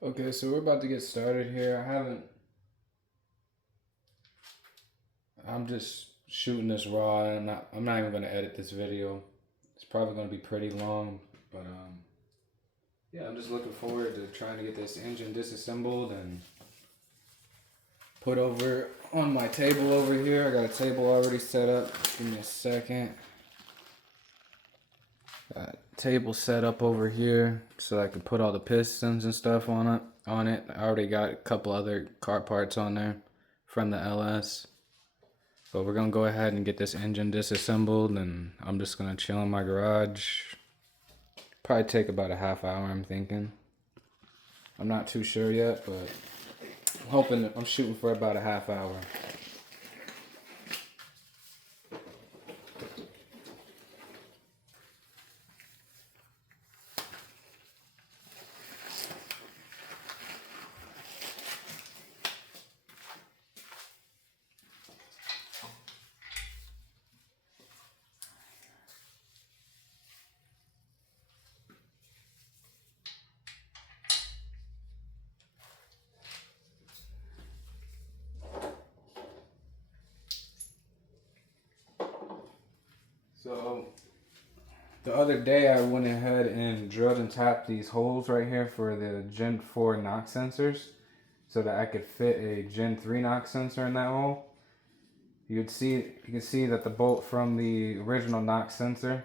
Okay, so we're about to get started here. I'm just shooting this raw, and I'm not even gonna edit this video. It's probably gonna be pretty long, but yeah, I'm just looking forward to trying to get this engine disassembled and put over on my table over here. I got a table already set up. Give me a second. Got a table set up over here so I can put all the pistons and stuff on it. I already got a couple other car parts on there from the LS. But we're gonna go ahead and get this engine disassembled, and I'm just gonna chill in my garage. Probably take about a half hour, I'm thinking. I'm not too sure yet, but I'm shooting for about a half hour. So the other day I went ahead and drilled and tapped these holes right here for the Gen 4 knock sensors so that I could fit a Gen 3 knock sensor in that hole. You can see that the bolt from the original knock sensor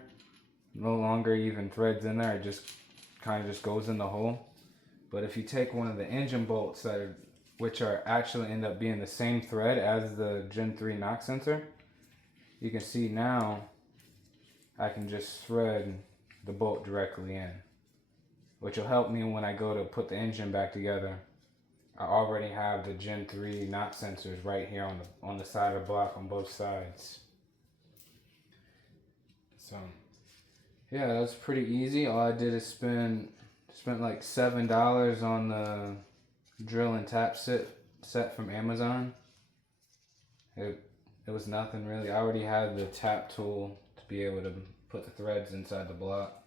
no longer even threads in there. It just kind of just goes in the hole. But if you take one of the engine bolts which are actually end up being the same thread as the Gen 3 knock sensor, you can see now I can just thread the bolt directly in, which will help me when I go to put the engine back together. I already have the Gen 3 knock sensors right here on the side of the block on both sides. So yeah, that was pretty easy. All I did is spent like $7 on the drill and tap set from Amazon. It was nothing really. I already had the tap tool to be able to put the threads inside the block.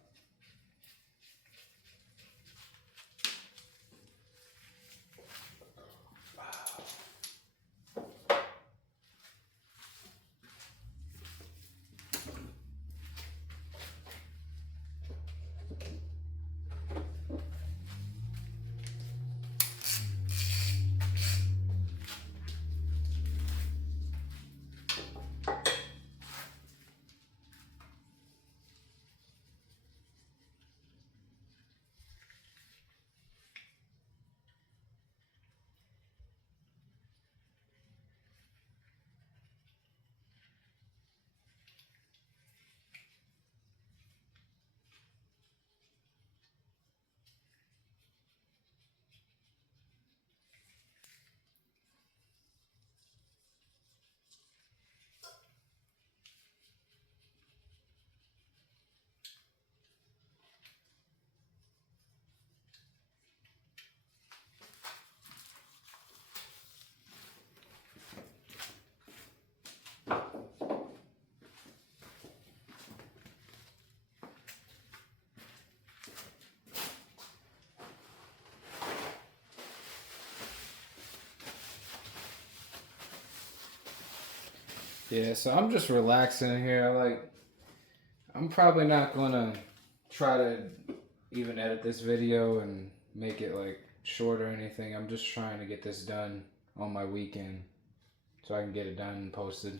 Yeah, so I'm just relaxing here. I'm probably not gonna try to even edit this video and make it like short or anything. I'm just trying to get this done on my weekend so I can get it done and posted.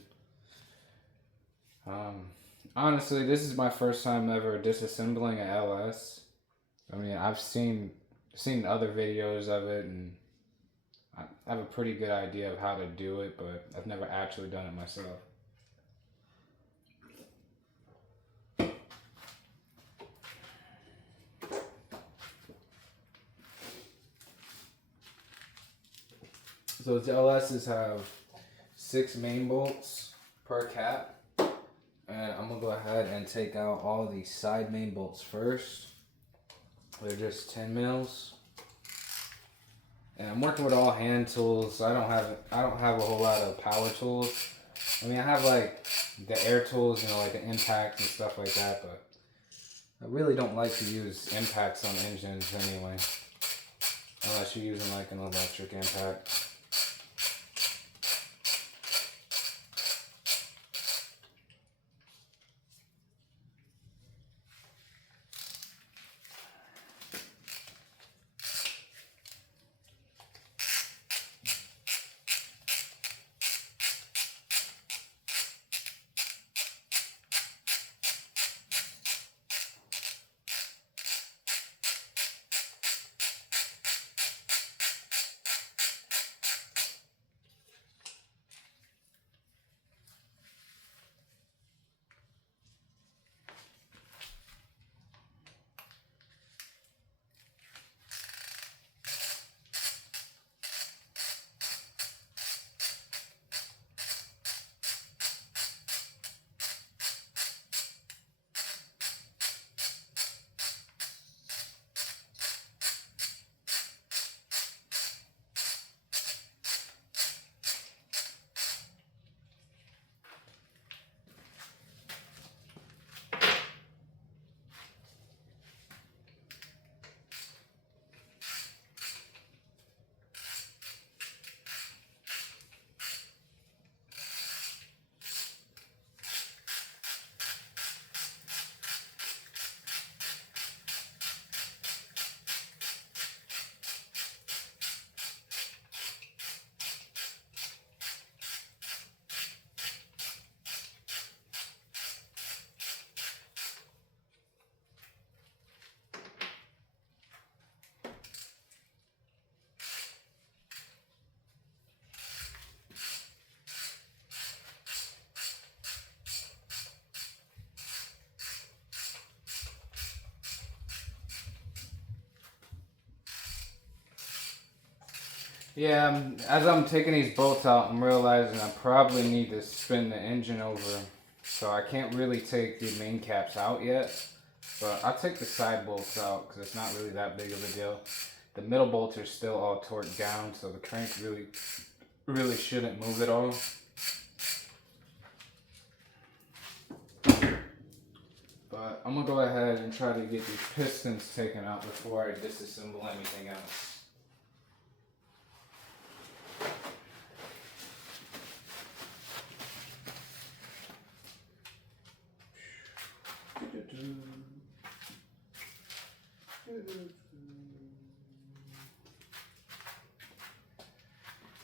Honestly, this is my first time ever disassembling a LS. I mean, I've seen other videos of it, and I have a pretty good idea of how to do it, but I've never actually done it myself. So the LSs have 6 main bolts per cap. And I'm gonna go ahead and take out all the side main bolts first. They're just 10 mils. And I'm working with all hand tools. I don't have a whole lot of power tools. I mean, I have like the air tools, like the impact and stuff like that, but I really don't like to use impacts on engines anyway. unless you're using like an electric impact. Yeah, as I'm taking these bolts out, I'm realizing I probably need to spin the engine over. So I can't really take the main caps out yet. But I'll take the side bolts out because it's not really that big of a deal. The middle bolts are still all torqued down, so the crank really shouldn't move at all. But I'm gonna go ahead and try to get these pistons taken out before I disassemble anything else.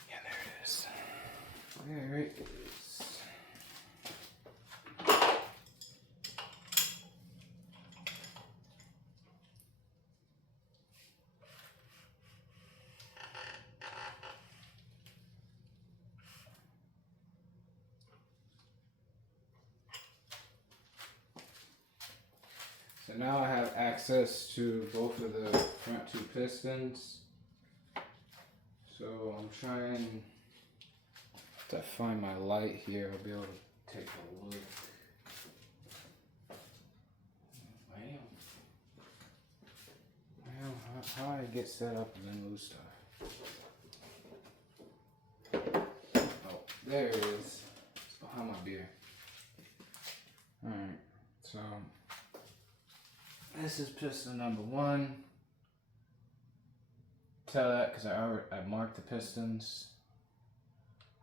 Yeah, there it is. There it is. So now I have access to both of the front two pistons. So I'm trying to find my light here. I'll be able to take a look. Well, how I get set up and then lose stuff. Oh, there it is. It's behind my beer. Alright, so this is piston number 1. Tell that because I marked the pistons.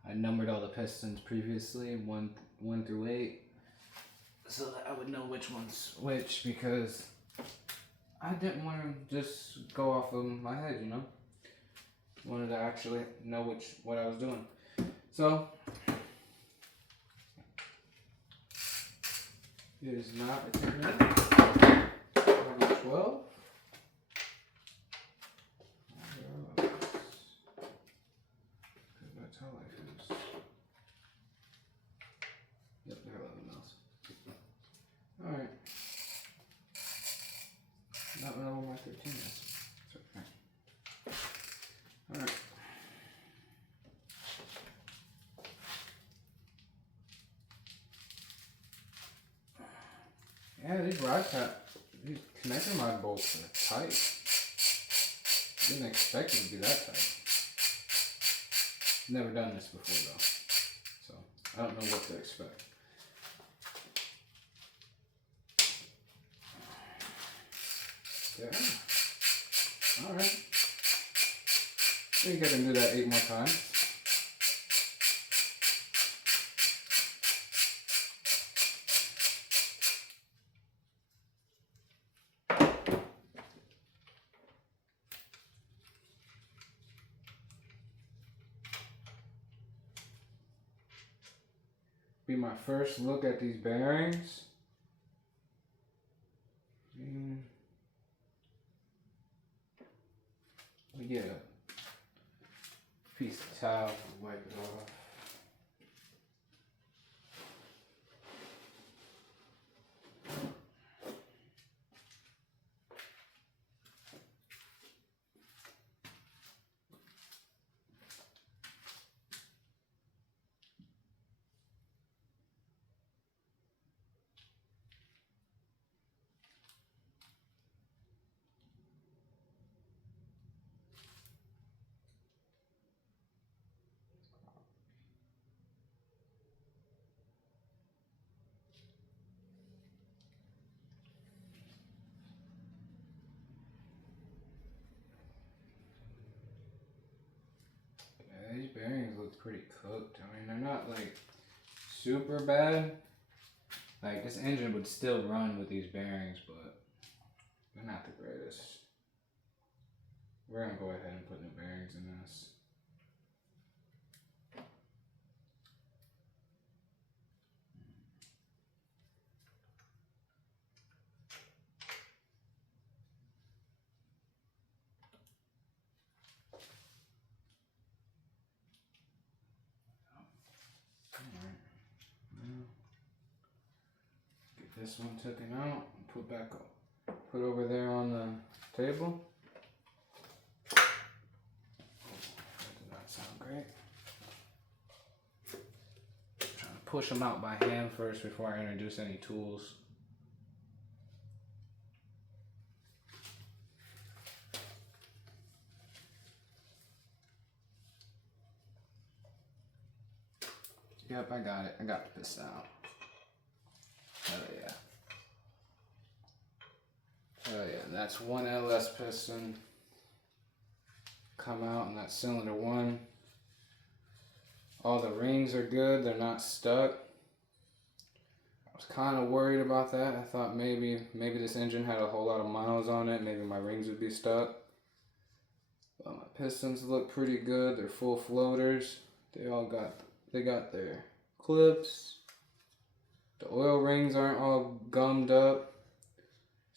I numbered all the pistons previously, 1 through 8, so that I would know which one's which, because I didn't want to just go off of my head, you know. Wanted to actually know what I was doing. So it is not a 10 minute. Probably 12. That's how life is. Yep, they're 11 mils. Alright. Not know where my 13 is. It's okay. Alright. Yeah, these connector mod bolts are tight. Didn't expect it to be that tight. Never done this before though, so I don't know what to expect. Yeah. All right. I think I can do that 8 more times. Be my first look at these bearings. Let me get a piece of towel to wipe it off. These bearings look pretty cooked. I mean, they're not like super bad. Like this engine would still run with these bearings, but they're not the greatest. We're gonna go ahead and put new bearings in this. Get this one taken out and put back up. Put over there on the table. That did not sound great. Trying to push them out by hand first before I introduce any tools. Yep, I got it. I got the piston out. Oh yeah. Oh yeah, and that's one LS piston. Come out in that cylinder one. All the rings are good, they're not stuck. I was kind of worried about that. I thought maybe this engine had a whole lot of miles on it, maybe my rings would be stuck. But my pistons look pretty good, they're full floaters. They got their clips. The oil rings aren't all gummed up.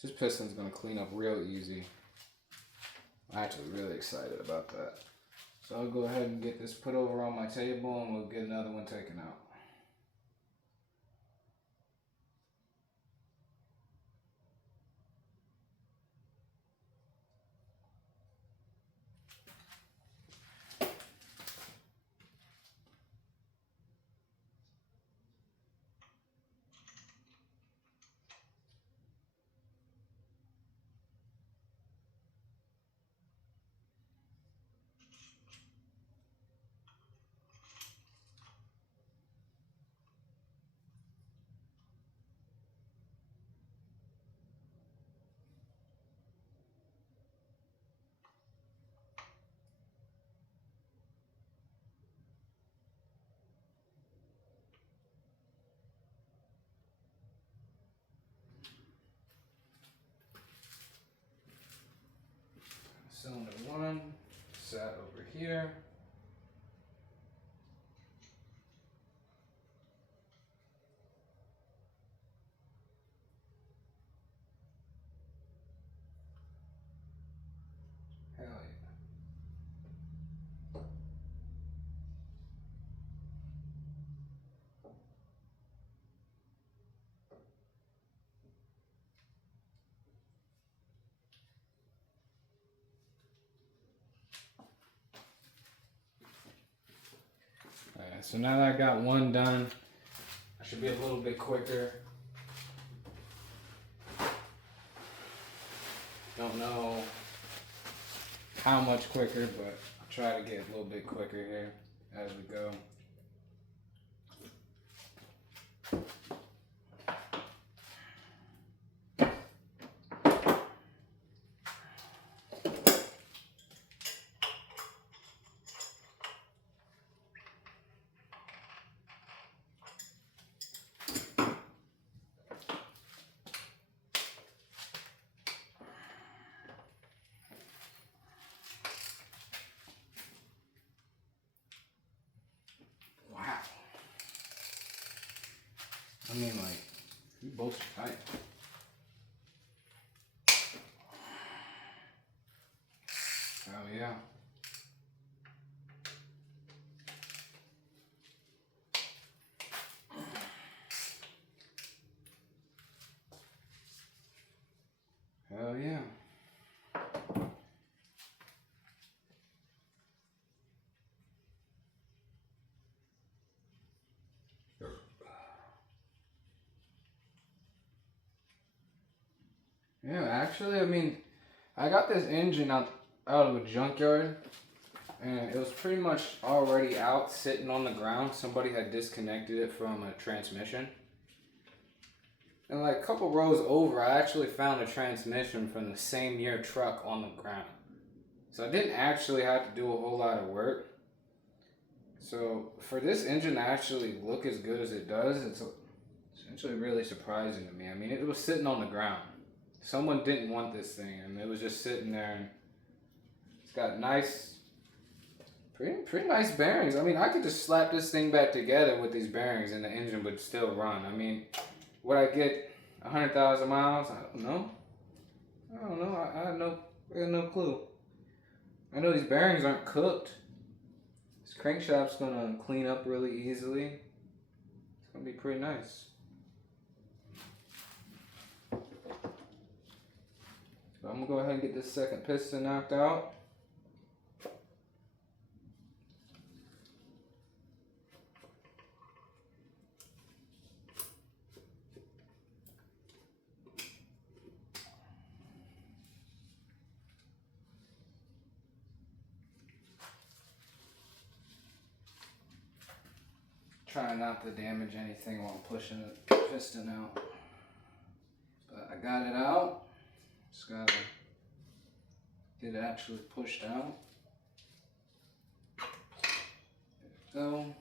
This piston's gonna clean up real easy. I'm actually really excited about that. So I'll go ahead and get this put over on my table and we'll get another one taken out. Cylinder one sat over here. Hell yeah. Alright, so now that I got one done, I should be a little bit quicker. Don't know how much quicker, but I'll try to get a little bit quicker here as we go. bolts are tight. Oh yeah. Hell yeah. Yeah, actually, I mean, I got this engine out of a junkyard, and it was pretty much already out, sitting on the ground. Somebody had disconnected it from a transmission. And like a couple rows over, I actually found a transmission from the same year truck on the ground. So I didn't actually have to do a whole lot of work. So for this engine to actually look as good as it does, it's actually really surprising to me. I mean, it was sitting on the ground. Someone didn't want this thing, and it was just sitting there. And it's got nice, pretty nice bearings. I mean, I could just slap this thing back together with these bearings, and the engine would still run. I mean, would I get 100,000 miles? I don't know. I have no clue. I know these bearings aren't cooked. This crankshaft's gonna clean up really easily. It's gonna be pretty nice. So I'm gonna go ahead and get this second piston knocked out. Trying not to damage anything while I'm pushing the piston out. But I got it out. Just gotta get it actually pushed out. There we go.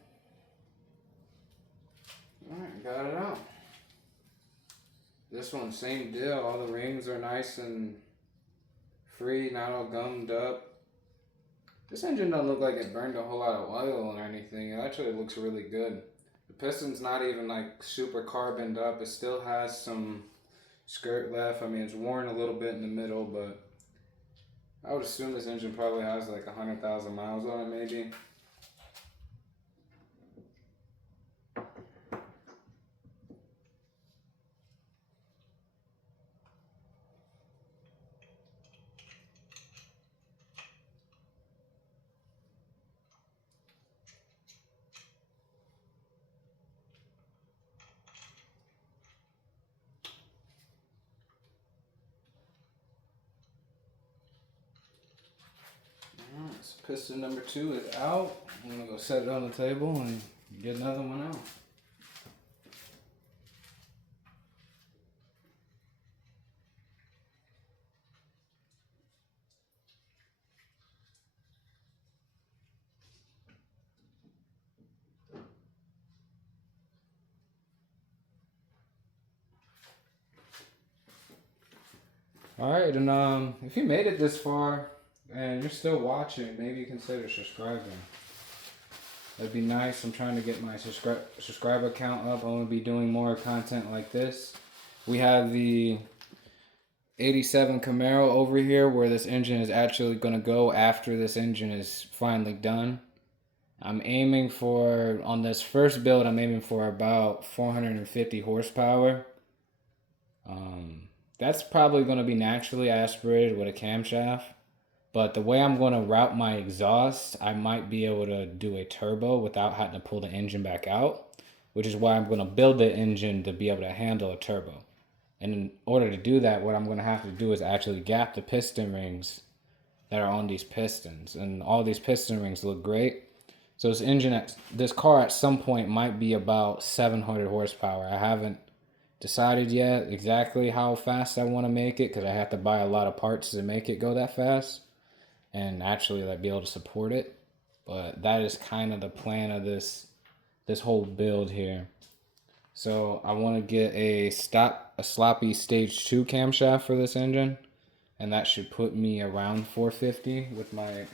Alright, got it out. This one, same deal. All the rings are nice and free, not all gummed up. This engine don't look like it burned a whole lot of oil or anything. It actually looks really good. The piston's not even like super carboned up. It still has some skirt left. I mean, it's worn a little bit in the middle, but I would assume this engine probably has like 100,000 miles on it maybe. Alright, so piston number 2 is out. I'm gonna go set it on the table and get another one out. Alright, and if you made it this far and you're still watching, maybe consider subscribing. That'd be nice. I'm trying to get my subscriber count up. I'm going to be doing more content like this. We have the 87 Camaro over here where this engine is actually going to go after this engine is finally done. I'm aiming for, on this first build, I'm aiming for about 450 horsepower. That's probably going to be naturally aspirated with a camshaft. But the way I'm going to route my exhaust, I might be able to do a turbo without having to pull the engine back out, which is why I'm going to build the engine to be able to handle a turbo. And in order to do that, what I'm going to have to do is actually gap the piston rings that are on these pistons. And all these piston rings look great. So this car at some point might be about 700 horsepower. I haven't decided yet exactly how fast I want to make it because I have to buy a lot of parts to make it go that fast and actually like be able to support it. But that is kind of the plan of this whole build here. So I want to get a sloppy stage 2 camshaft for this engine, and that should put me around 450 with my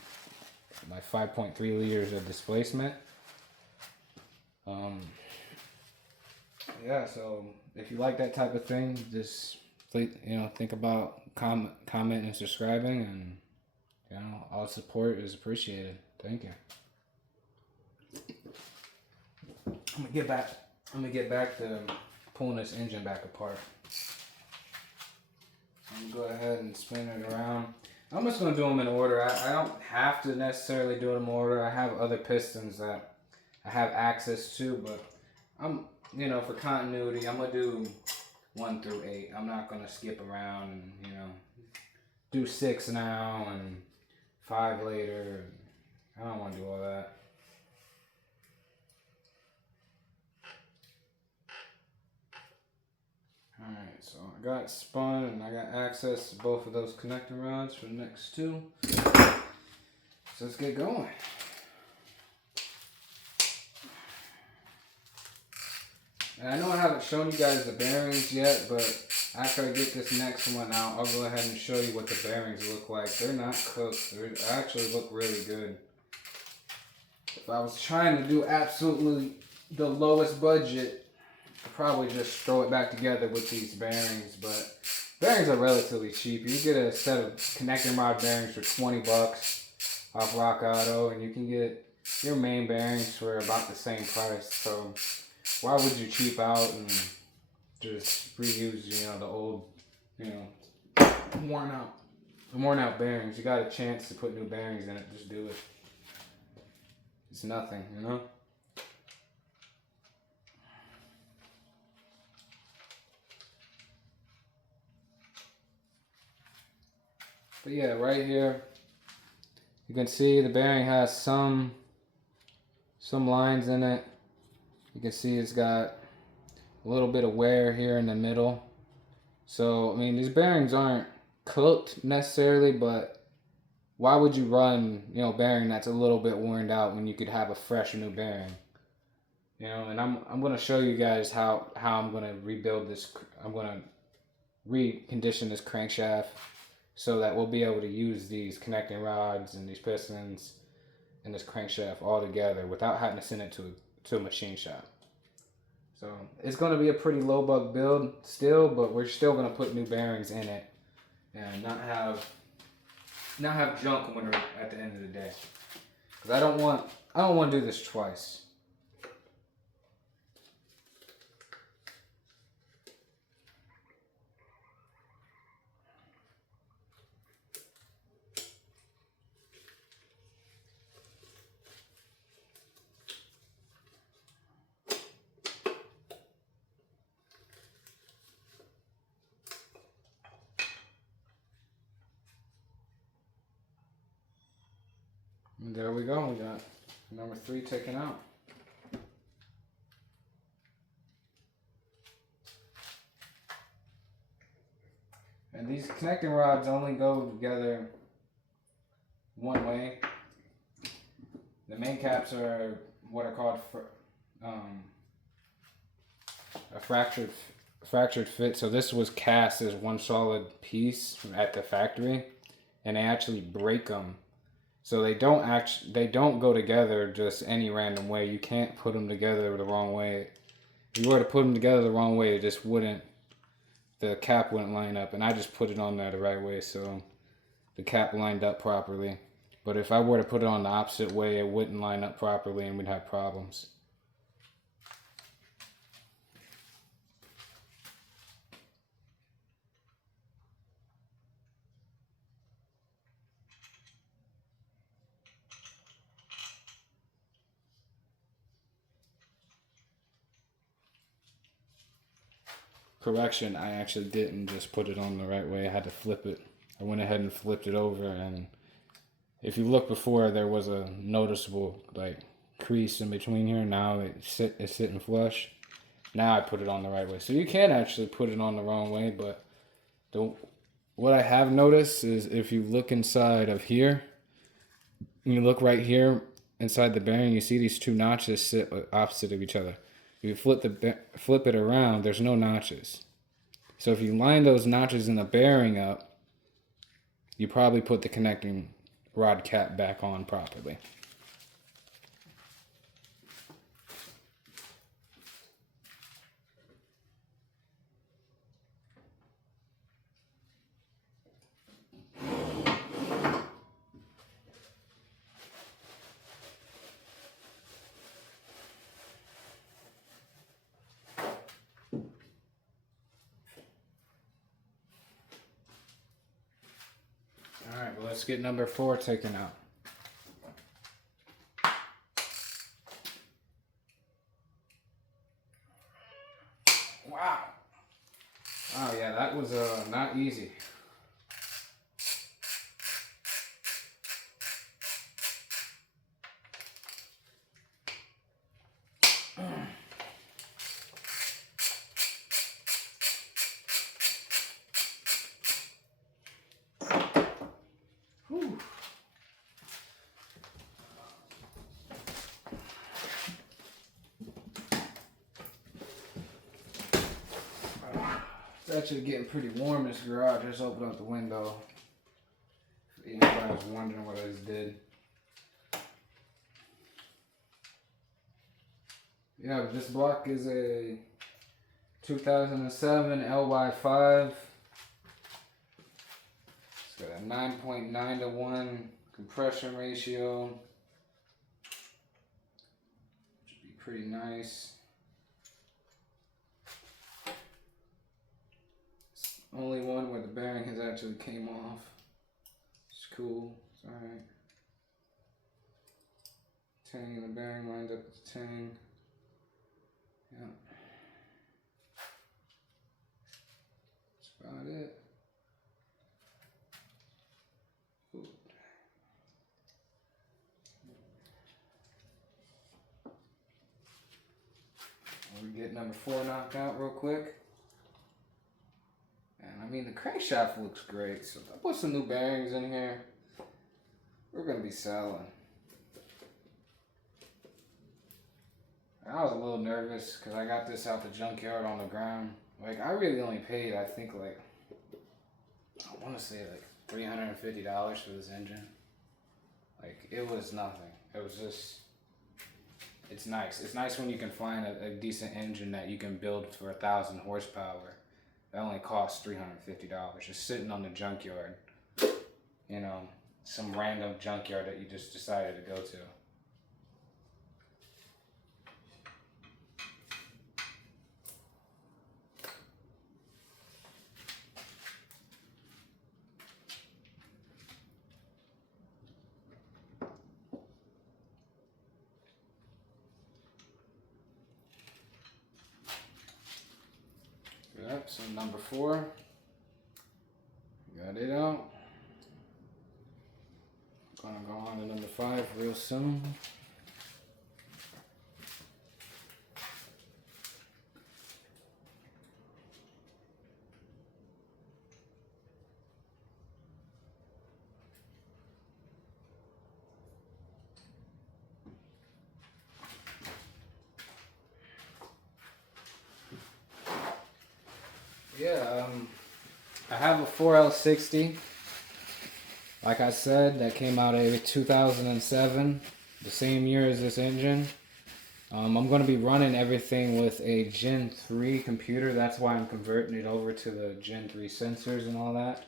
5.3 liters of displacement. yeah, so if you like that type of thing, just think about comment and subscribing, and all support is appreciated. Thank you. I'm gonna get back to pulling this engine back apart. I'm gonna go ahead and spin it around. I'm just gonna do them in order. I don't have to necessarily do them in order. I have other pistons that I have access to, but for continuity, I'm gonna do 1 through 8. I'm not gonna skip around and do 6 now and 5 later. I don't want to do all that. Alright, so I got it spun and I got access to both of those connector rods for the next 2. So let's get going. And I know I haven't shown you guys the bearings yet, but after I get this next one out, I'll go ahead and show you what the bearings look like. They're not cooked. They actually look really good. If I was trying to do absolutely the lowest budget, I'd probably just throw it back together with these bearings, but bearings are relatively cheap. You can get a set of connecting rod bearings for 20 bucks off Rock Auto, and you can get your main bearings for about the same price. So why would you cheap out and just reuse, the old, worn out bearings? You got a chance to put new bearings in it, just do it. It's nothing, But yeah, right here, you can see the bearing has some lines in it. You can see it's got a little bit of wear here in the middle. So, I mean, these bearings aren't cooked necessarily, but why would you run, bearing that's a little bit worn out when you could have a fresh new bearing? And I'm going to show you guys how I'm going to rebuild this. I'm going to recondition this crankshaft so that we'll be able to use these connecting rods and these pistons and this crankshaft all together without having to send it to a machine shop. So it's going to be a pretty low buck build still, but we're still going to put new bearings in it and not have junk when we're at the end of the day. Because I don't want to do this twice. And there we go. We got number 3 taken out. And these connecting rods only go together one way. The main caps are what are called a fractured fit. So this was cast as one solid piece at the factory, and they actually break them. So they don't go together just any random way. You can't put them together the wrong way. If you were to put them together the wrong way, the cap wouldn't line up. And I just put it on there the right way, so the cap lined up properly. But if I were to put it on the opposite way, it wouldn't line up properly and we'd have problems. Correction, I actually didn't just put it on the right way. I had to flip it. I went ahead and flipped it over, and if you look before, there was a noticeable crease in between here. Now it's sitting flush. Now I put it on the right way. So you can actually put it on the wrong way, but what I have noticed is if you look inside of here, you look right here inside the bearing, you see these 2 notches sit opposite of each other. If you flip it around, there's no notches. So if you line those notches in the bearing up, you probably put the connecting rod cap back on properly. Alright, well, let's get number 4 taken out. Wow. Oh yeah, that was not easy. Whew. It's actually getting pretty warm in this garage. Just opened up the window. If anybody was wondering what I just did. Yeah, this block is a 2007 Ly5. It's got a 9.9 to 1 compression ratio. Should be pretty nice. It's the only one where the bearing has actually came off. It's cool. It's alright. Tang and the bearing lined up with the tang. Yeah. That's about it. Ooh. We get number 4 knocked out real quick. And I mean, the crankshaft looks great. So if I put some new bearings in here, we're gonna be selling. I was a little nervous because I got this out the junkyard on the ground. Like, I really only paid, I think, like, I want to say like $350 for this engine. Like, it was nothing. It was just, it's nice. It's nice when you can find a decent engine that you can build for 1,000 horsepower. That only costs $350, just sitting on the junkyard. You know, some random junkyard that you just decided to go to. Yep, so number 4, got it out. Gonna go on to number 5 real soon. Yeah, I have a 4L60. Like I said, that came out in 2007, the same year as this engine. I'm going to be running everything with a Gen 3 computer. That's why I'm converting it over to the Gen 3 sensors and all that.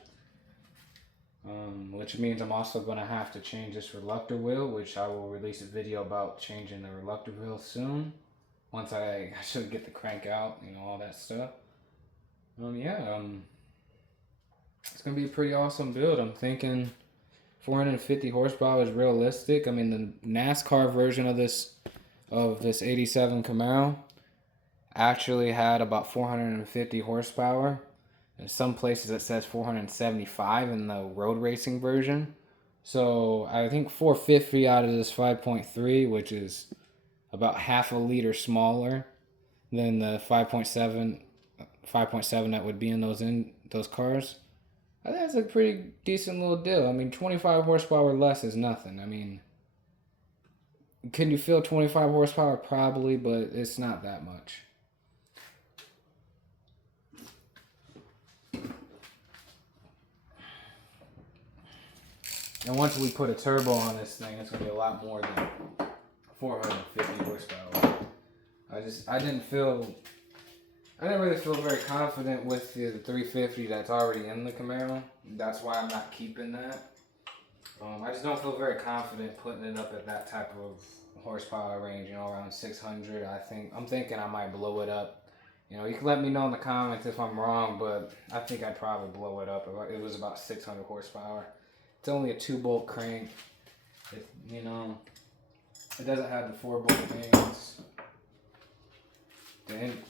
Which means I'm also going to have to change this reluctor wheel, which I will release a video about changing the reluctor wheel soon. Once I should get the crank out, you know, all that stuff. It's going to be a pretty awesome build. I'm thinking 450 horsepower is realistic. I mean, the NASCAR version of this 87 Camaro actually had about 450 horsepower. In some places it says 475 in the road racing version. So I think 450 out of this 5.3, which is about half a liter smaller than the 5.7 that would be in those cars. I think that's a pretty decent little deal. I mean, 25 horsepower less is nothing. I mean, can you feel 25 horsepower? Probably, but it's not that much. And once we put a turbo on this thing, it's going to be a lot more than 450 horsepower. I didn't really feel very confident with the 350 that's already in the Camaro. That's why I'm not keeping that. I just don't feel very confident putting it up at that type of horsepower range, you know, around 600. I'm thinking I might blow it up. You know, you can let me know in the comments if I'm wrong, but I think I'd probably blow it up if it was about 600 horsepower. It's only a 2-bolt crank. It, you know, it doesn't have the 4-bolt things.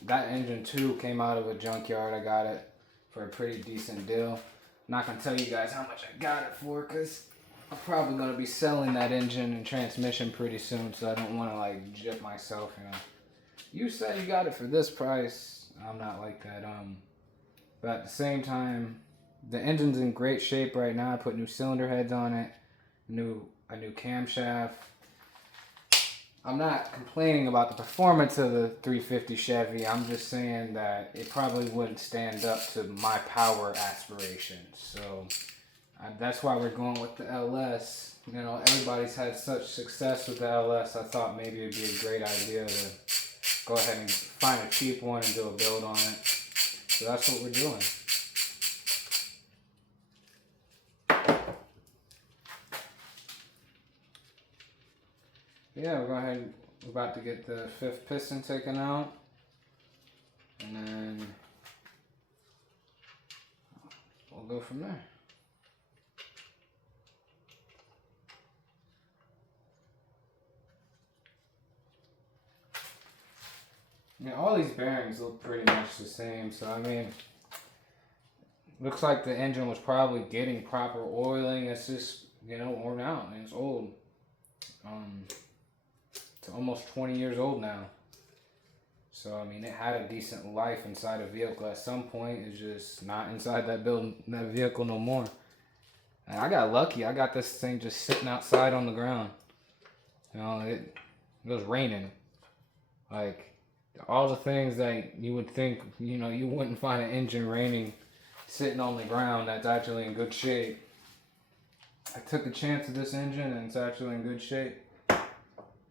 That engine too came out of a junkyard. I got it for a pretty decent deal. I'm not gonna tell you guys how much I got it for, cause I'm probably gonna be selling that engine and transmission pretty soon, so I don't want to like jip myself. You know, you said you got it for this price. I'm not like that. But at the same time, the engine's in great shape right now. I put new cylinder heads on it, a new camshaft. I'm not complaining about the performance of the 350 Chevy. I'm just saying that it probably wouldn't stand up to my power aspirations. So that's why we're going with the LS. You know, everybody's had such success with the LS. I thought maybe it'd be a great idea to go ahead and find a cheap one and do a build on it. So that's what we're doing. Yeah, we're going ahead. We're about to get the 5th piston taken out, and then we'll go from there. Yeah, all these bearings look pretty much the same. So I mean, looks like the engine was probably getting proper oiling. It's just, you know, worn out and it's old. It's almost 20 years old now. So I mean, it had a decent life inside a vehicle. At some point, it's just not inside that vehicle no more. And I got lucky. I got this thing just sitting outside on the ground. You know, it was raining. Like all the things that you would think, you know, you wouldn't find an engine raining, sitting on the ground that's actually in good shape. I took a chance with this engine and it's actually in good shape.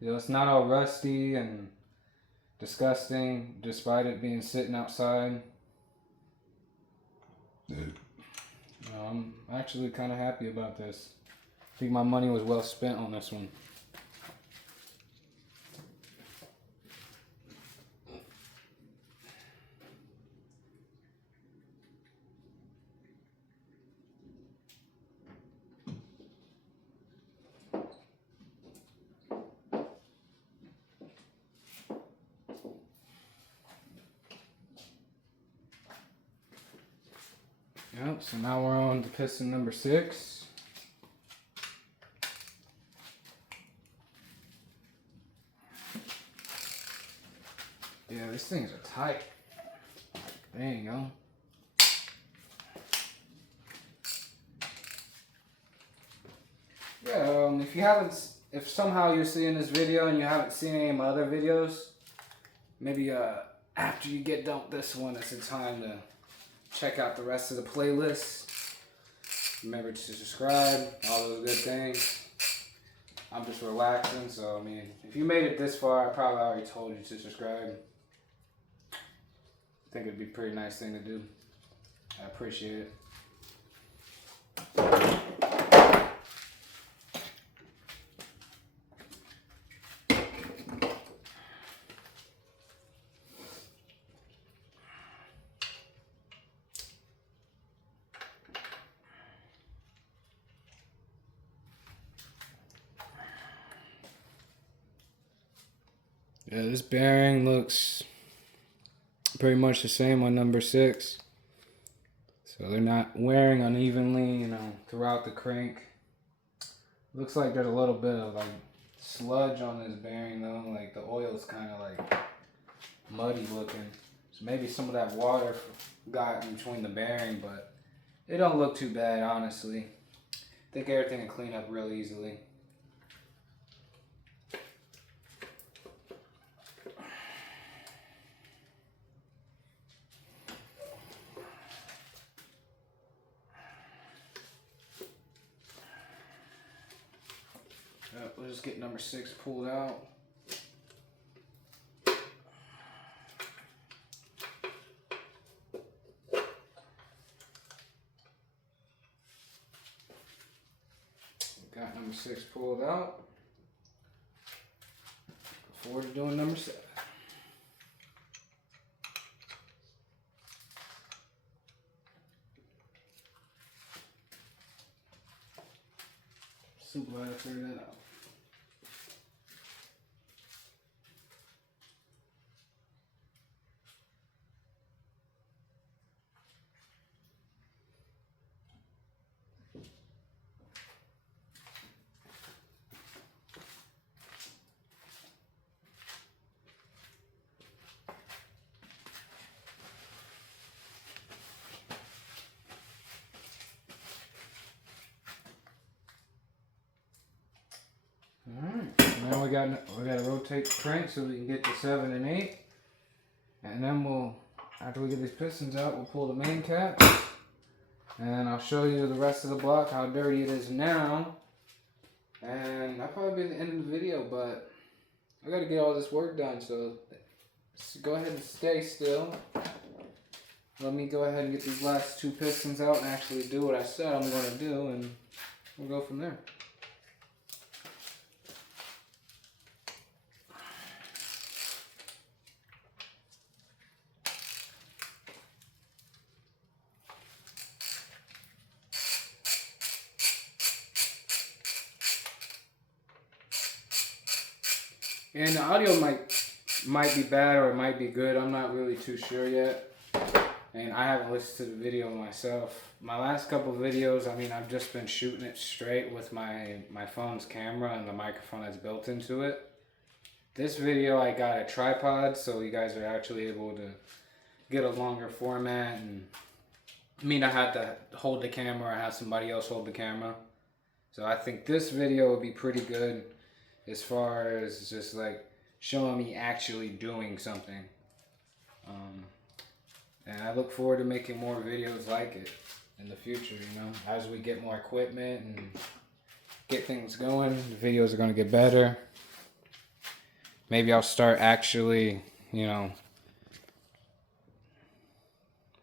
You know, it's not all rusty and disgusting despite it being sitting outside. I'm actually kind of happy about this. I think my money was well spent on this one. Yep, so now we're on to piston number 6. Yeah, these things are tight. There you go. Yeah, if somehow you're seeing this video and you haven't seen any of my other videos, maybe after you get done with this one, it's a time to check out the rest of the playlist. Remember to subscribe, all those good things. I'm just relaxing, so I mean, if you made it this far, I probably already told you to subscribe. I think it'd be a pretty nice thing to do. I appreciate it. Yeah, this bearing looks pretty much the same on number 6. So they're not wearing unevenly, you know, throughout the crank. Looks like there's a little bit of like sludge on this bearing though. Like the oil's kind of like muddy looking. So maybe some of that water got in between the bearing, but it don't look too bad, honestly. I think everything will clean up real easily. We'll just get number 6 pulled out. Got number 6 pulled out. Look forward to doing number 7. Simple how to figure that out. Alright, now we gotta rotate the crank so we can get to 7 and 8. And then after we get these pistons out, we'll pull the main cap. And I'll show you the rest of the block, how dirty it is now. And that'll probably be the end of the video, but I gotta get all this work done, so go ahead and stay still. Let me go ahead and get these last 2 pistons out and actually do what I said I'm gonna do, and we'll go from there. And the audio might be bad or it might be good. I'm not really too sure yet. And I haven't listened to the video myself. My last couple videos, I mean, I've just been shooting it straight with my phone's camera and the microphone that's built into it. This video, I got a tripod, so you guys are actually able to get a longer format. And I mean, I had to hold the camera or have somebody else hold the camera. So I think this video will be pretty good as far as just like showing me actually doing something. And I look forward to making more videos like it in the future, you know, as we get more equipment and get things going. The videos are going to get better. Maybe I'll start actually, you know,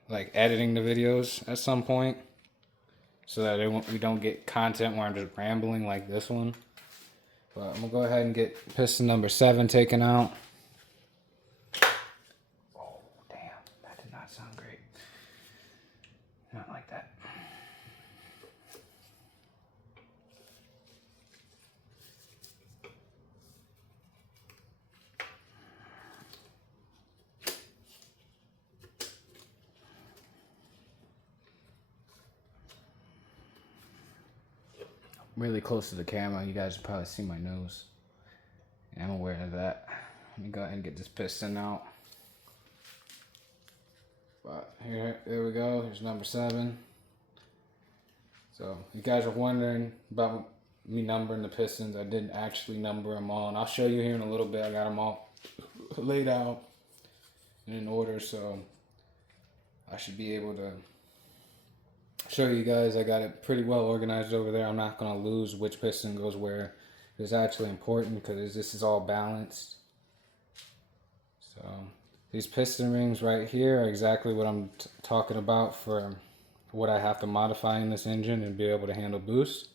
like editing the videos at some point so that we don't get content where I'm just rambling like this one. But I'm going to go ahead and get piston number 7 taken out. Oh, damn. That did not sound great. Not like that. Really close to the camera, you guys will probably see my nose. And I'm aware of that. Let me go ahead and get this piston out. But there we go. Here's number 7. So you guys are wondering about me numbering the pistons. I didn't actually number them all, and I'll show you here in a little bit. I got them all laid out and in order, so I should be able to show you guys. I got it pretty well organized over there. I'm not going to lose which piston goes where. It's actually important because this is all balanced. So these piston rings right here are exactly what I'm talking about for what I have to modify in this engine and be able to handle boost.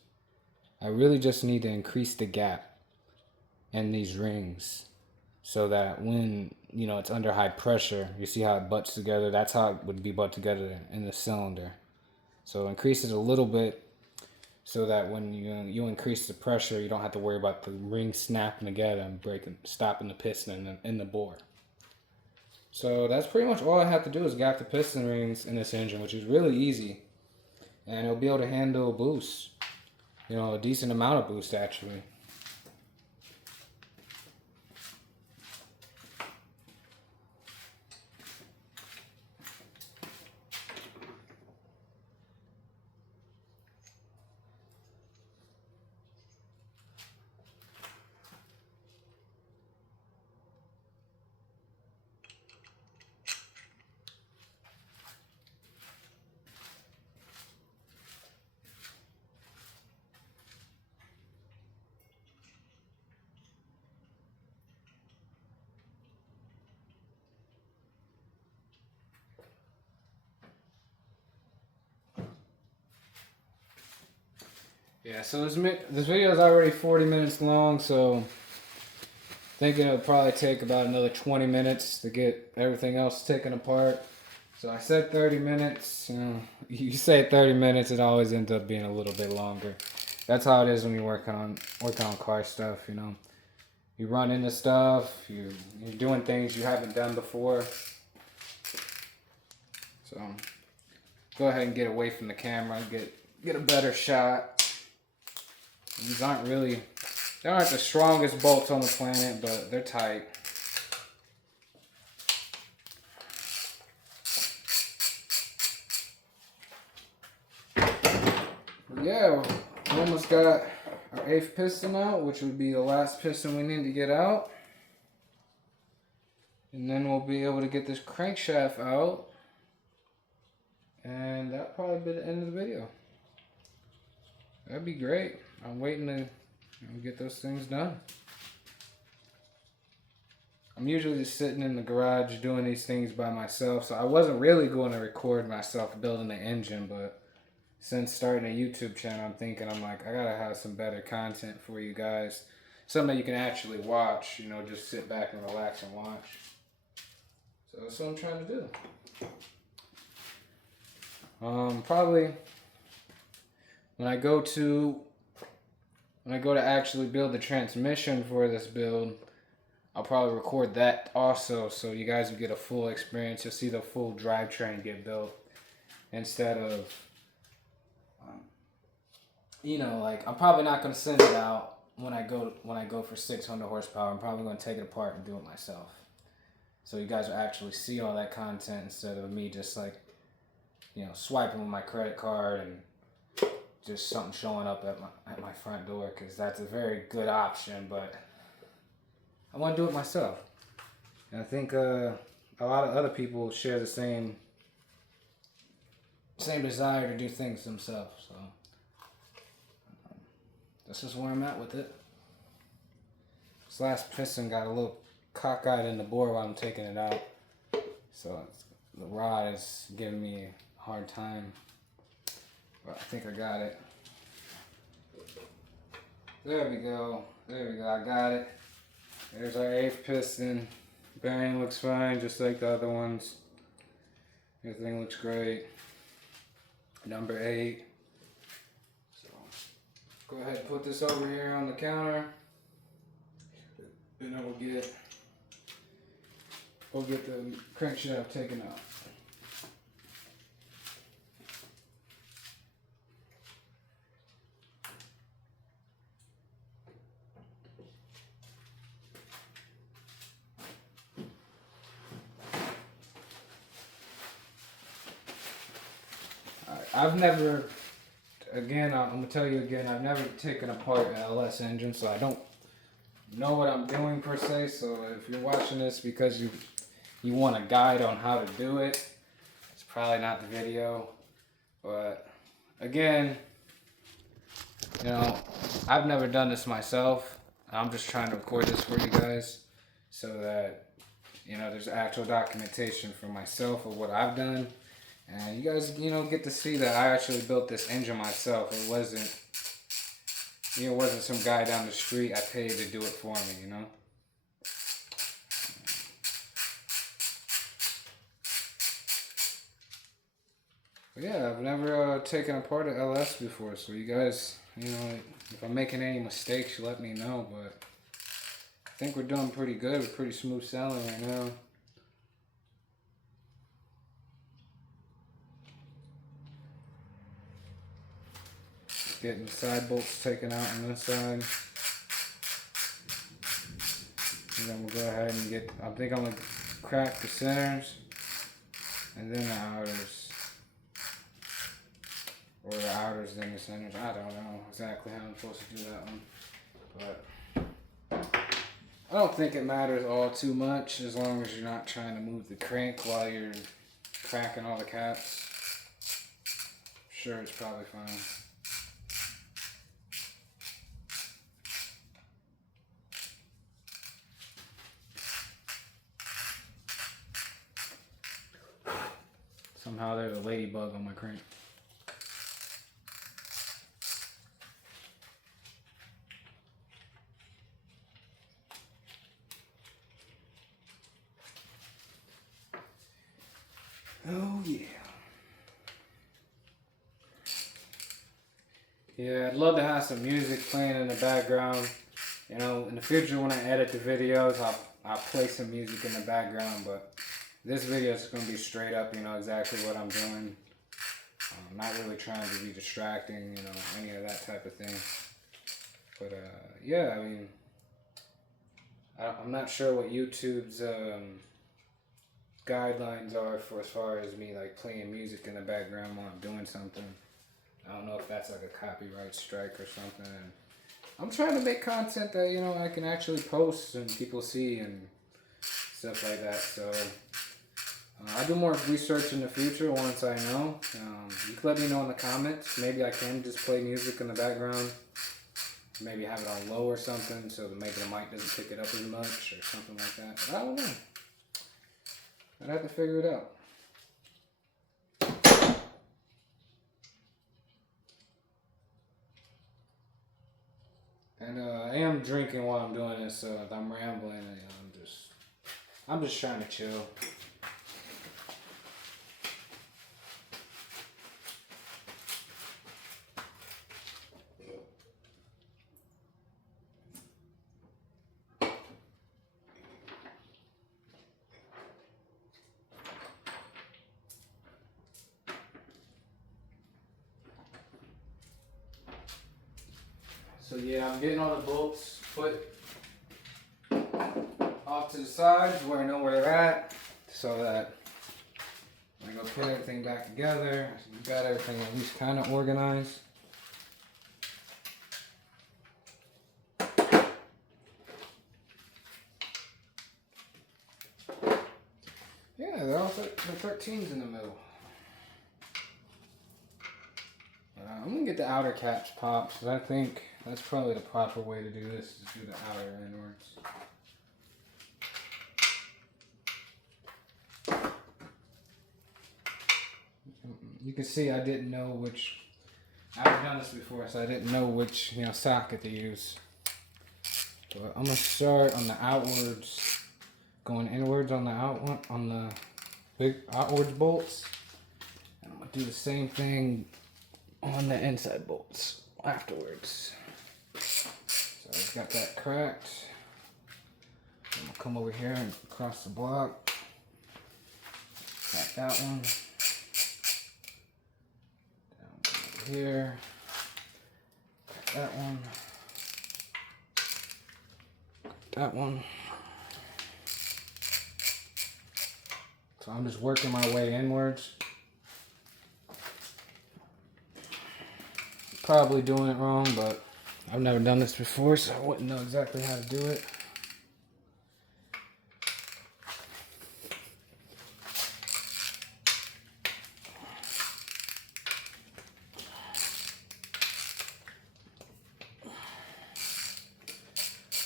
I really just need to increase the gap in these rings so that when, you know, it's under high pressure, you see how it butts together. That's how it would be butt together in the cylinder. So increase it a little bit so that when you increase the pressure, you don't have to worry about the ring snapping together and stopping the piston in the bore. So that's pretty much all I have to do is gap the piston rings in this engine, which is really easy. And it'll be able to handle boost. You know, a decent amount of boost actually. Yeah, so this video is already 40 minutes long, so thinking it'll probably take about another 20 minutes to get everything else taken apart. So I said 30 minutes. You say 30 minutes, it always ends up being a little bit longer. That's how it is when you're working on car stuff, you know. You run into stuff, you're doing things you haven't done before. So go ahead and get away from the camera, get a better shot. These aren't really, they aren't the strongest bolts on the planet, but they're tight. Yeah, we almost got our 8th piston out, which would be the last piston we need to get out. And then we'll be able to get this crankshaft out. And that'll probably be the end of the video. That'd be great. I'm waiting to get those things done. I'm usually just sitting in the garage doing these things by myself, so I wasn't really going to record myself building the engine, but since starting a YouTube channel, I'm like, I gotta have some better content for you guys. Something that you can actually watch, you know, just sit back and relax and watch. So that's what I'm trying to do. Probably when I go to actually build the transmission for this build, I'll probably record that also, so you guys will get a full experience. You'll see the full drivetrain get built instead of, you know, like, I'm probably not gonna send it out when I go for 600 horsepower. I'm probably gonna take it apart and do it myself, so you guys will actually see all that content instead of me just like, you know, swiping with my credit card and just something showing up at my front door, because that's a very good option, but I want to do it myself. And I think a lot of other people share the same desire to do things themselves. So this is where I'm at with it. This last piston got a little cockeyed in the bore while I'm taking it out, so the rod is giving me a hard time. But I think I got it. There we go. I got it. There's our 8th piston. Bearing looks fine, just like the other ones. Everything looks great. Number 8. So go ahead and put this over here on the counter, and then we'll get the crankshaft taken out. I've never, again, I'm going to tell you again, I've never taken apart an LS engine, so I don't know what I'm doing per se. So if you're watching this because you want a guide on how to do it, it's probably not the video. But again, you know, I've never done this myself. I'm just trying to record this for you guys so that, you know, there's actual documentation for myself of what I've done. And you guys, you know, get to see that I actually built this engine myself. It wasn't some guy down the street I paid to do it for me, you know. But yeah, I've never taken apart an LS before, so you guys, you know, if I'm making any mistakes, you let me know. But I think we're doing pretty good. We're pretty smooth sailing right now. Getting the side bolts taken out on this side. And then we'll go ahead and I think I'm going to crack the centers and then the outers. Or the outers, then the centers. I don't know exactly how I'm supposed to do that one. But I don't think it matters all too much as long as you're not trying to move the crank while you're cracking all the caps. I'm sure it's probably fine. Somehow there's a ladybug on my crank. Oh yeah. Yeah, I'd love to have some music playing in the background. You know, in the future when I edit the videos, I'll play some music in the background, but this video is going to be straight up, you know, exactly what I'm doing. I'm not really trying to be distracting, you know, any of that type of thing. But, yeah, I mean, I'm not sure what YouTube's guidelines are for as far as me, like, playing music in the background while I'm doing something. I don't know if that's like a copyright strike or something. And I'm trying to make content that, you know, I can actually post and people see and stuff like that. So I'll do more research in the future once I know. You can let me know in the comments. Maybe I can just play music in the background. Maybe have it on low or something so that maybe the mic doesn't pick it up as much or something like that. But I don't know. I'd have to figure it out. And I am drinking while I'm doing this, so if I'm rambling, you know, I'm just trying to chill. So yeah, I'm getting all the bolts put off to the sides where I know where they're at, so that when I go put everything back together, we've got everything at least kind of organized. Yeah, they're all the 13s in the middle. I'm gonna get the outer caps popped, because I think that's probably the proper way to do this, is do the outer inwards. You can see I didn't know which, I've done this before, so I didn't know which, you know, socket to use. But I'm gonna start on the outwards, going inwards on the big outwards bolts. And I'm gonna do the same thing on the inside bolts afterwards. So I've got that cracked. I'm gonna come over here and across the block. Crack that one. Down over here. Crack that one. Crack that one. So I'm just working my way inwards. Probably doing it wrong, but I've never done this before, so I wouldn't know exactly how to do it.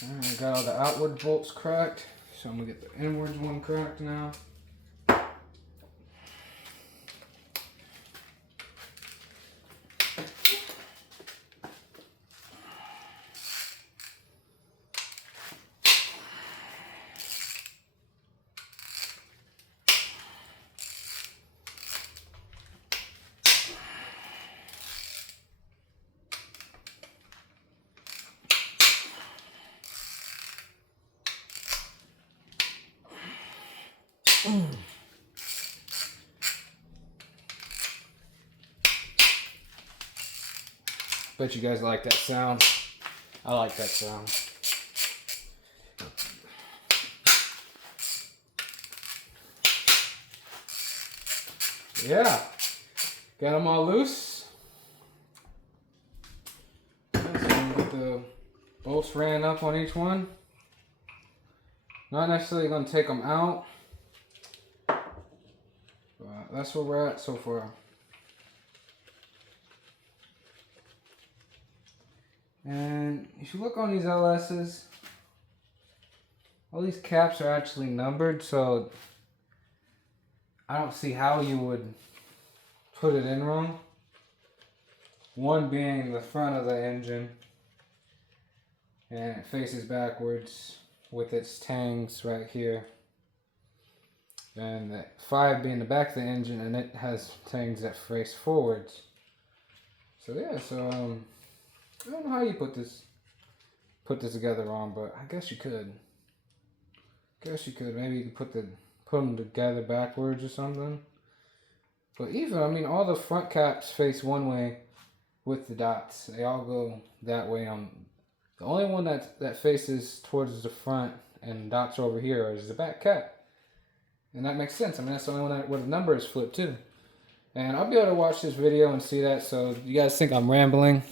Alright, I got all the outward bolts cracked, so I'm gonna get the inwards one cracked now. Bet you guys like that sound. I like that sound. Yeah, got them all loose. So I'm gonna get the bolts ran up on each one. Not necessarily gonna take them out, but that's where we're at so far. And if you look on these LS's, all these caps are actually numbered, so I don't see how you would put it in wrong. One being the front of the engine, and it faces backwards with its tangs right here. And the 5 being the back of the engine, and it has tangs that face forwards. So yeah, I don't know how you put this together wrong, but I guess you could. Maybe you could put them together backwards or something. But even, I mean, all the front caps face one way with the dots. They all go that way. The only one that faces towards the front and dots are over here is the back cap. And that makes sense. I mean, that's the only one where the number is flipped too. And I'll be able to watch this video and see that. So you guys think I'm rambling?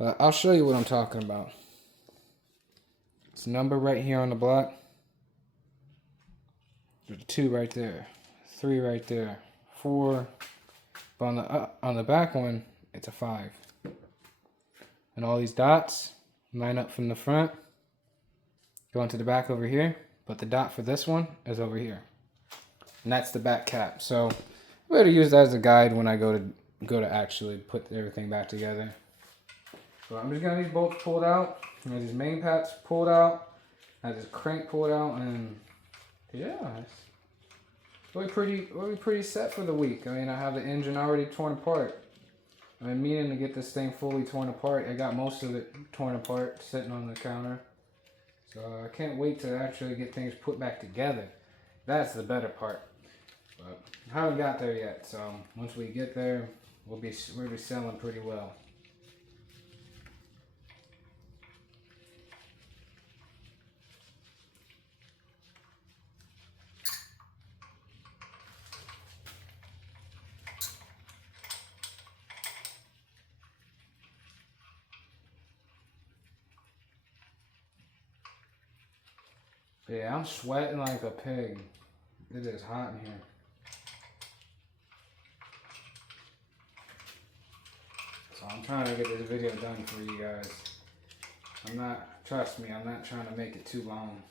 I'll show you what I'm talking about. It's a number right here on the block. There's a 2 right there. 3 right there. 4. But on the back one, it's a 5. And all these dots line up from the front, go into the back over here. But the dot for this one is over here. And that's the back cap. So I'm going to use that as a guide when I go to actually put everything back together. So I'm just going to have these bolts pulled out. I have these main pads pulled out. I have this crank pulled out. And yeah, we'll be pretty set for the week. I mean, I have the engine already torn apart. I've been meaning to get this thing fully torn apart. I got most of it torn apart sitting on the counter. So I can't wait to actually get things put back together. That's the better part. But I haven't got there yet. So once we get there, we'll be selling pretty well. Yeah, I'm sweating like a pig. It is hot in here. So I'm trying to get this video done for you guys. Trust me, I'm not trying to make it too long.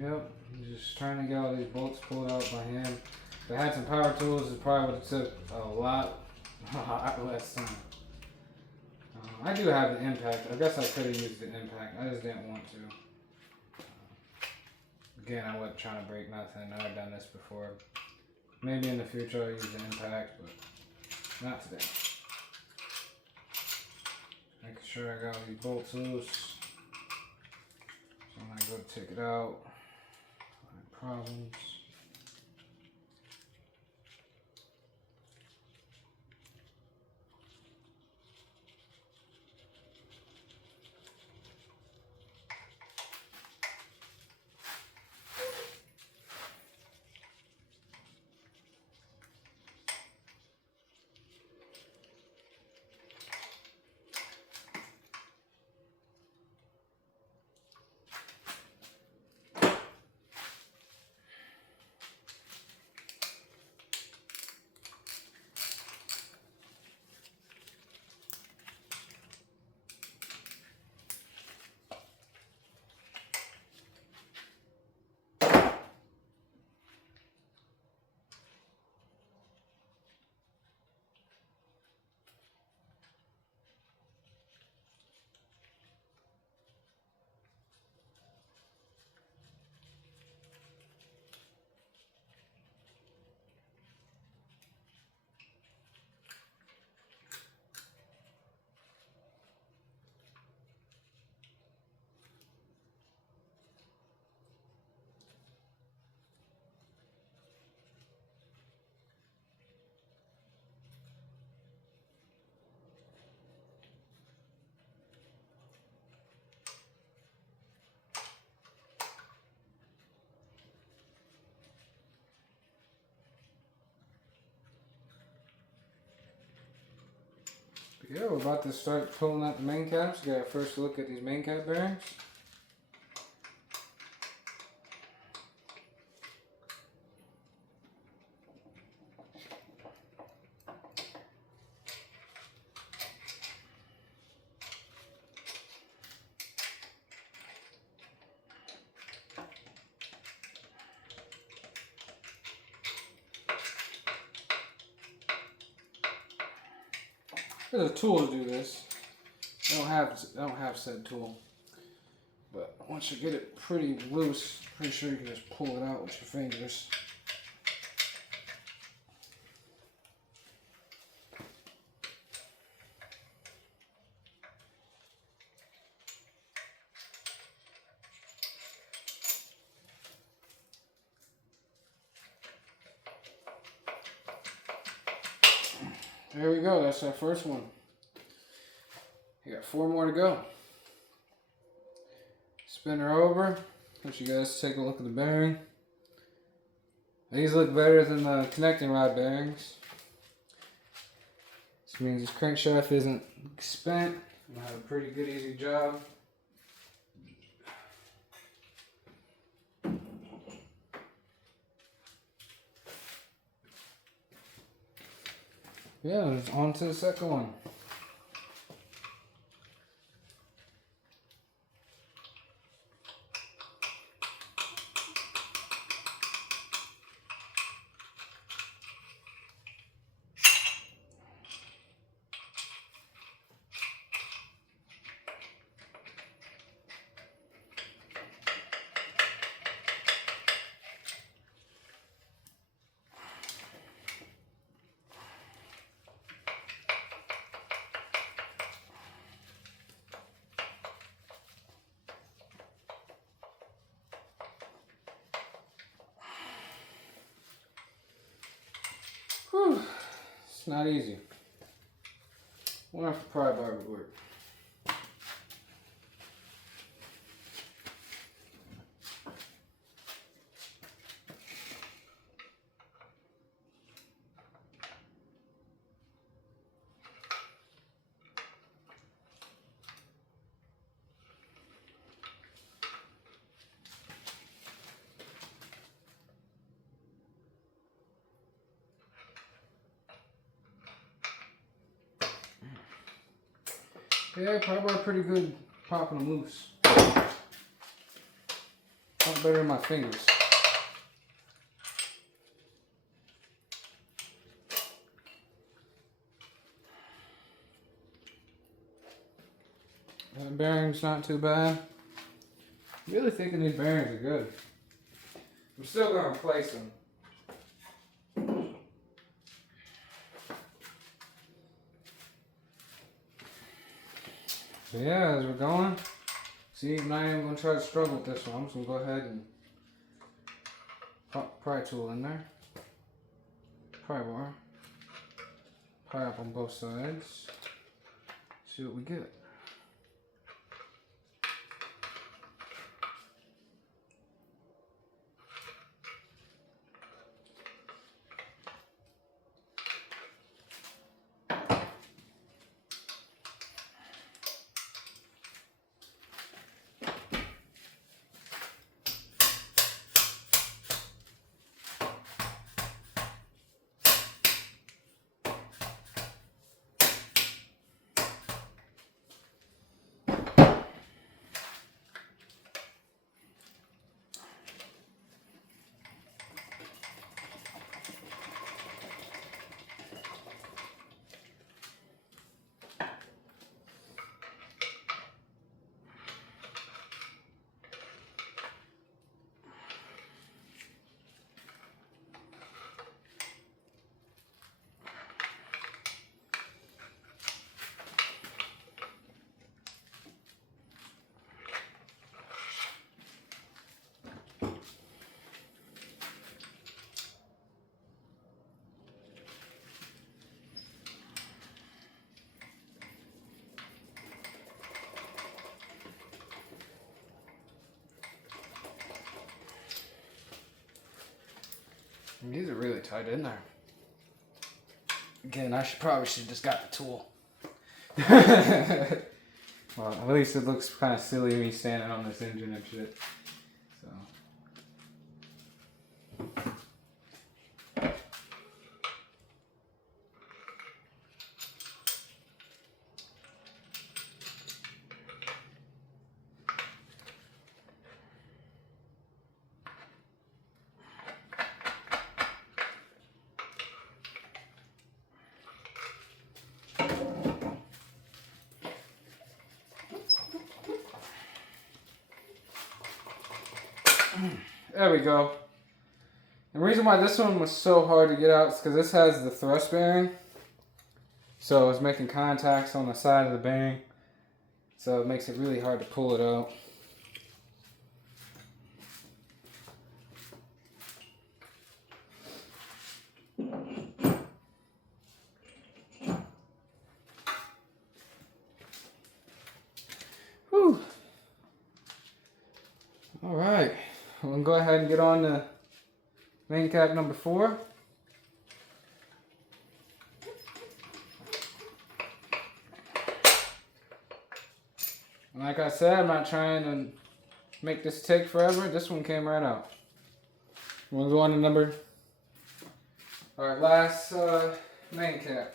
Yep, just trying to get all these bolts pulled out by hand. If I had some power tools, it probably would have took a lot less time. I do have the impact. I guess I could have used the impact. I just didn't want to. Again, I wasn't trying to break nothing. I've done this before. Maybe in the future I'll use the impact, but not today. Making sure I got all these bolts loose. So I'm going to go take it out. Problems. Yeah, we're about to start pulling out the main caps. We got a first look at these main cap bearings. There's a tool to do this. I don't have said tool. But once you get it pretty loose, pretty sure you can just pull it out with your fingers. There we go, that's our first one. You got 4 more to go. Spin her over. Let you guys take a look at the bearing. These look better than the connecting rod bearings. This means this crankshaft isn't spent. I'm gonna have a pretty good easy job. Yeah, on to the second one. Whew, it's not easy. Wonder if a pry bar would work. Yeah, probably pretty good popping them loose. A lot better than my fingers. That bearing's not too bad. I'm really thinking these bearings are good. I'm still going to replace them. So yeah, as we're going, see, I'm not even going to try to struggle with this one. I'm just going to go ahead and pop pry tool in there. Pry bar. Pry up on both sides. See what we get. These are really tight in there. Again, I probably should have just got the tool. Well, at least it looks kind of silly me standing on this engine and shit. So. There we go. The reason why this one was so hard to get out is because this has the thrust bearing. So it's making contacts on the side of the bearing. So it makes it really hard to pull it out. Whew. All right. We'll go ahead and get on to main cap number 4. Like I said, I'm not trying to make this take forever. This one came right out. We'll go on to number... Alright, last main cap.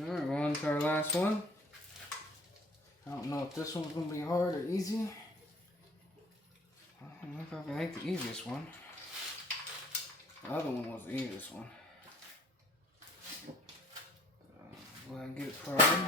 Alright, we're on to our last one. I don't know if this one's going to be hard or easy. I don't know if I can make the easiest one. The other one was the easiest one. Go ahead and get it primed.